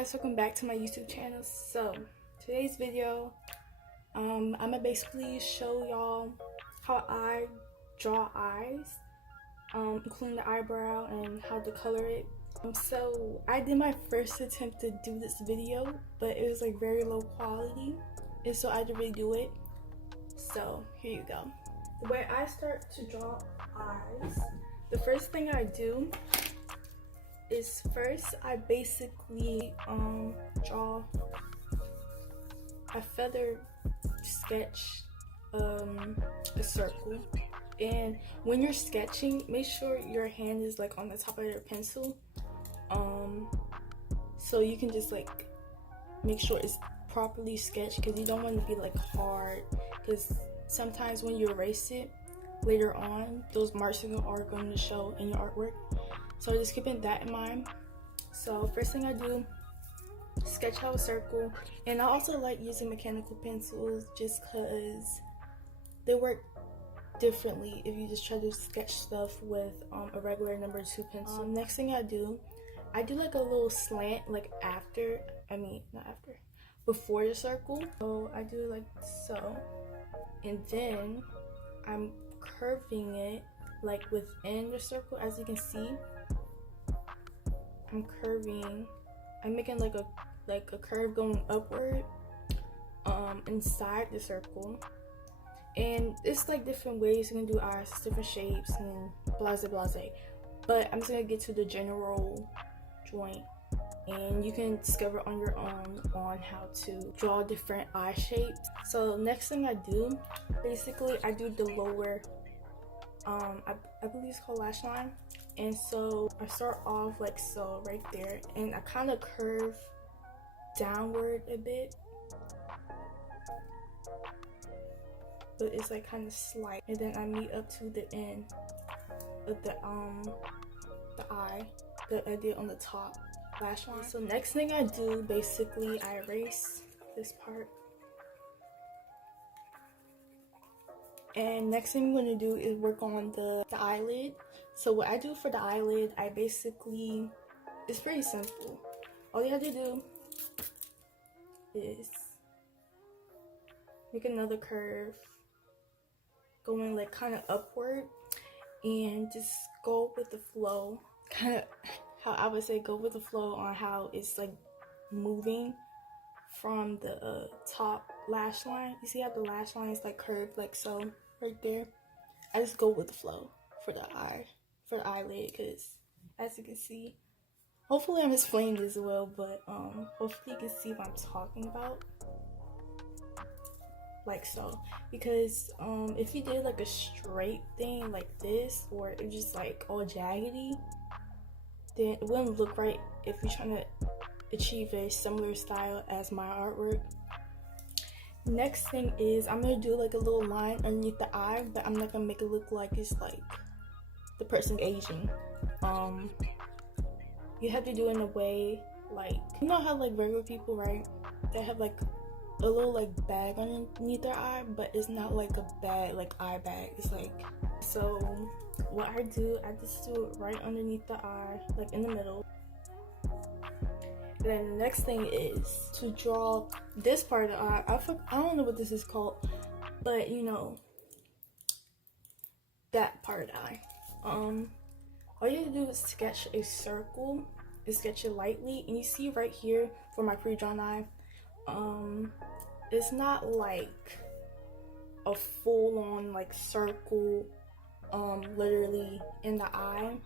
guys, welcome back to my YouTube channel. So today's video, I'm gonna basically show y'all how I draw eyes, including the eyebrow and how to color it. So I did my first attempt to do this video, but it was like very low quality, and so I had to redo it. So here you go. The way I start to draw eyes, the first thing I do is first I basically draw a feather sketch, a circle. And when you're sketching, make sure your hand is like on the top of your pencil, so you can just like make sure it's properly sketched, because you don't want to be like hard, because sometimes when you erase it later on, those marks are going to show in your artwork. So just keeping that in mind. So first thing I do, sketch out a circle. And I also like using mechanical pencils just because they work differently if you just try to sketch stuff with a regular number 2 pencil. Next thing I do like a little slant, like before the circle. So I do like so, and then I'm curving it like within the circle. As you can see, I'm curving. I'm making like a curve going upward inside the circle. And it's like different ways you can do eyes, different shapes and blase. But I'm just gonna get to the general joint, and you can discover on your own on how to draw different eye shapes. So next thing I do, basically I do the lower, I believe it's called lash line. And so I start off like so right there, and I kind of curve downward a bit, but it's like kind of slight, and then I meet up to the end of the eye that I did on the top lash line. So next thing I do, basically I erase this part, and next thing I'm going to do is work on the eyelid. So what I do for the eyelid, it's pretty simple. All you have to do is make another curve going like kind of upward, and just go with the flow, kind of how I would say go with the flow on how it's like moving from the top lash line. You see how the lash line is like curved like so right there? I just go with the flow for the eyelid, because as you can see, hopefully I'm explaining this well, but hopefully you can see what I'm talking about, like so. Because if you did like a straight thing like this, or it's just like all jaggedy, then it wouldn't look right if you're trying to achieve a similar style as my artwork. Next thing is I'm gonna do like a little line underneath the eye, but I'm not gonna make it look like it's like the person's aging. You have to do it in a way, like, you know how like regular people, right, they have like a little like bag underneath their eye, but it's not like a bag, like eye bag. It's like, so what I do, I just do it right underneath the eye, like in the middle. And then the next thing is to draw this part of the eye. I don't know what this is called, but you know, that part of the eye. All you have to do is sketch a circle, and sketch it lightly. And you see right here for my pre-drawn eye, it's not like a full-on like circle, literally in the eye.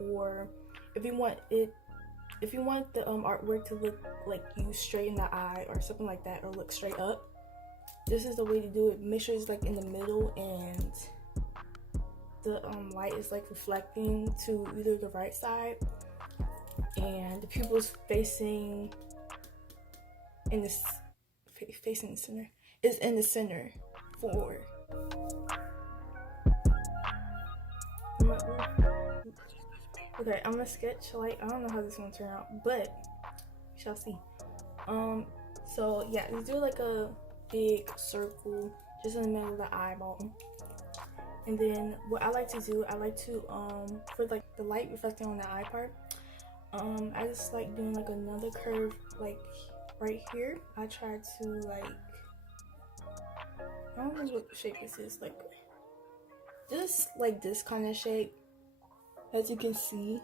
Or if you want the artwork to look like you straight in the eye or something like that, or look straight up, this is the way to do it. Make sure it's like in the middle, and the light is like reflecting to either the right side, and the pupils facing in the center. Is in the center for okay, I'm gonna sketch like, I don't know how this is gonna turn out, but we shall see. So yeah, just do like a big circle just in the middle of the eyeball. And then what I like to do, for like the light reflecting on the eye part, I just like doing like another curve like right here. I try to like, I don't know what shape this is, like just like this kind of shape. As you can see,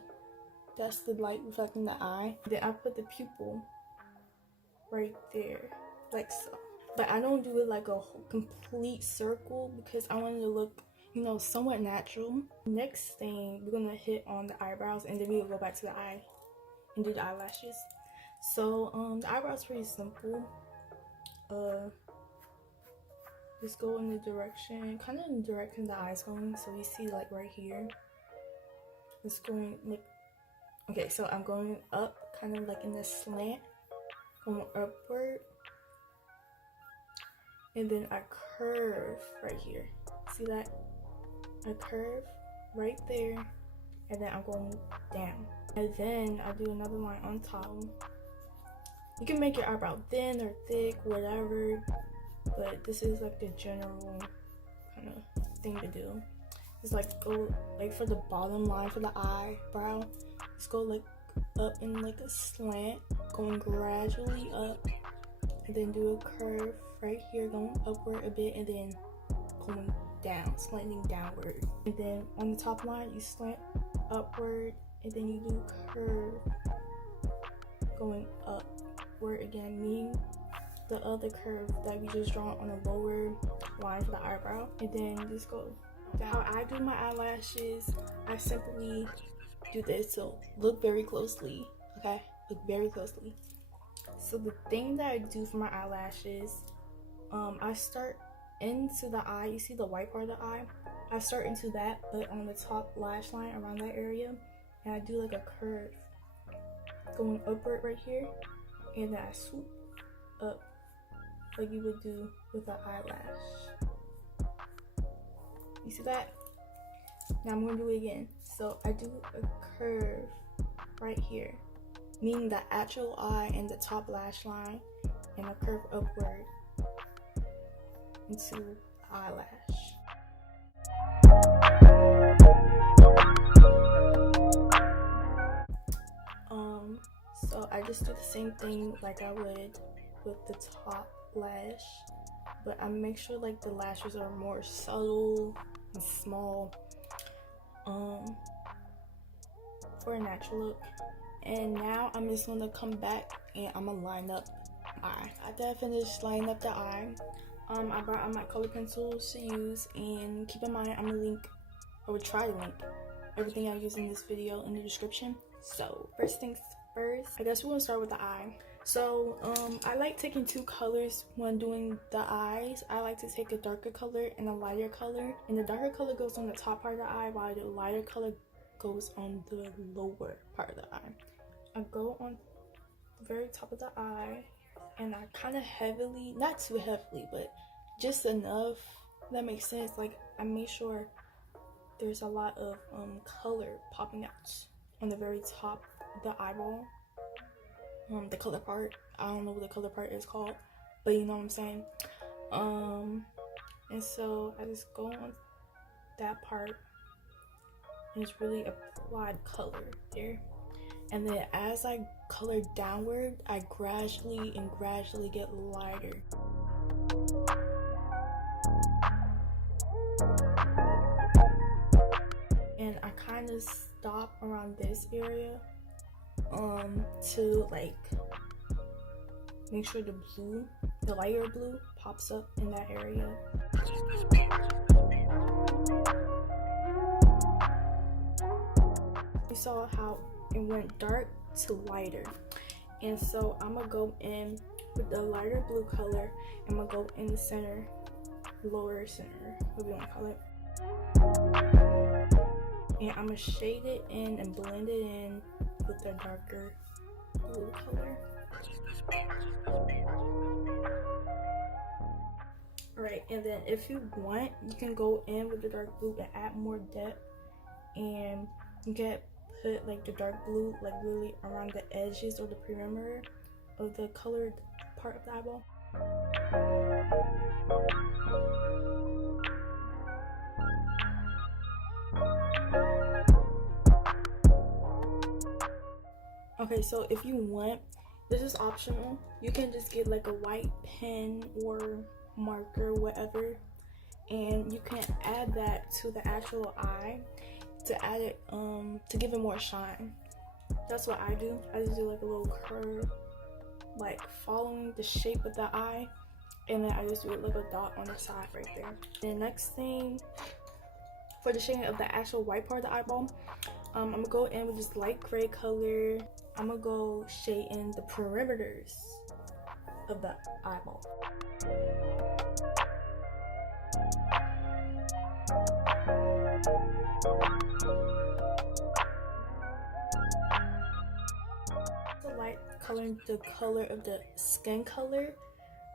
that's the light reflecting the eye. Then I put the pupil right there, like so. But I don't do it like a complete circle because I want it to look, you know, somewhat natural. Next thing, we're gonna hit on the eyebrows, and then we'll go back to the eye and do the eyelashes. So the eyebrows pretty simple. Just go in the direction, kind of in the direction the eye's going. So you see like right here, it's going like, okay, so I'm going up, kind of like in this slant, going upward, and then I curve right here. See that? I curve right there, and then I'm going down, and then I do another line on top. You can make your eyebrow thin or thick, whatever, but this is like the general kind of thing to do. Just like go like for the bottom line for the eyebrow, just go like up in like a slant, going gradually up, and then do a curve right here, going upward a bit, and then going down, slanting downward. And then on the top line, you slant upward, and then you do curve going upward again, meaning the other curve that we just drawn on the lower line for the eyebrow. And then just go down. How I do my eyelashes, I simply do this. So look very closely, okay? Look very closely. So the thing that I do for my eyelashes, I start into the eye. You see the white part of the eye? I start into that, but on the top lash line around that area, and I do like a curve going upward right here, and then I swoop up like you would do with an eyelash. You see that? Now I'm gonna do it again. So I do a curve right here, meaning the actual eye and the top lash line, and a curve upward into the eyelash. So I just do the same thing like I would with the top lash, but I make sure like the lashes are more subtle and small for a natural look. And now I'm just gonna come back and I'm gonna line up my eye. After I finish lining up the eye, I brought out my color pencils to use, and keep in mind I'm gonna link, or try to link, everything I use in this video in the description. So first things first, I guess we're gonna start with the eye. So I like taking two colors when doing the eyes. I like to take a darker color and a lighter color, and the darker color goes on the top part of the eye, while the lighter color goes on the lower part of the eye. I go on the very top of the eye, and I kind of heavily, not too heavily, but just enough that makes sense. Like I make sure there's a lot of color popping out on the very top of the eyeball. The color part, I don't know what the color part is called, but you know what I'm saying. And so I just go on that part, and it's really applied color there. And then as I color downward, I gradually get lighter. And I kind of stop around this area to like make sure the blue, the lighter blue, pops up in that area. You saw how it went dark to lighter, and so I'm gonna go in with the lighter blue color, and I'm gonna go in the center, lower center, what we want to call it, and I'm gonna shade it in and blend it in with the darker blue color. Right, and then if you want, you can go in with the dark blue and add more depth, and you can put like the dark blue like really around the edges or the perimeter of the colored part of the eyeball. Okay, so if you want, this is optional. You can just get like a white pen or marker, whatever, and you can add that to the actual eye to add it to give it more shine. That's what I do. I just do like a little curve, like following the shape of the eye, and then I just do it like a dot on the side right there. And next thing, for the shading of the actual white part of the eyeball, I'm gonna go in with this light gray color. I'm gonna go shade in the perimeters of the eyeball. The light coloring the color of the skin color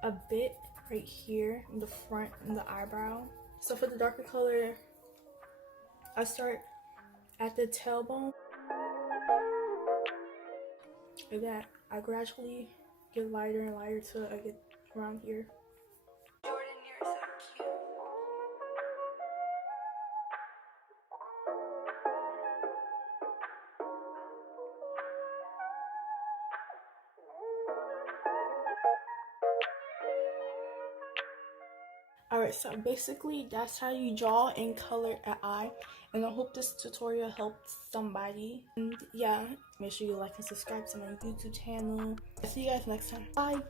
a bit right here in the front in the eyebrow. So for the darker color, I start at the tailbone, and then I gradually get lighter and lighter till I get around here. Jordan, you're so cute. Alright, so basically that's how you draw and color an eye, and I hope this tutorial helped somebody. And yeah, make sure you like and subscribe to my YouTube channel. I'll see you guys next time. Bye!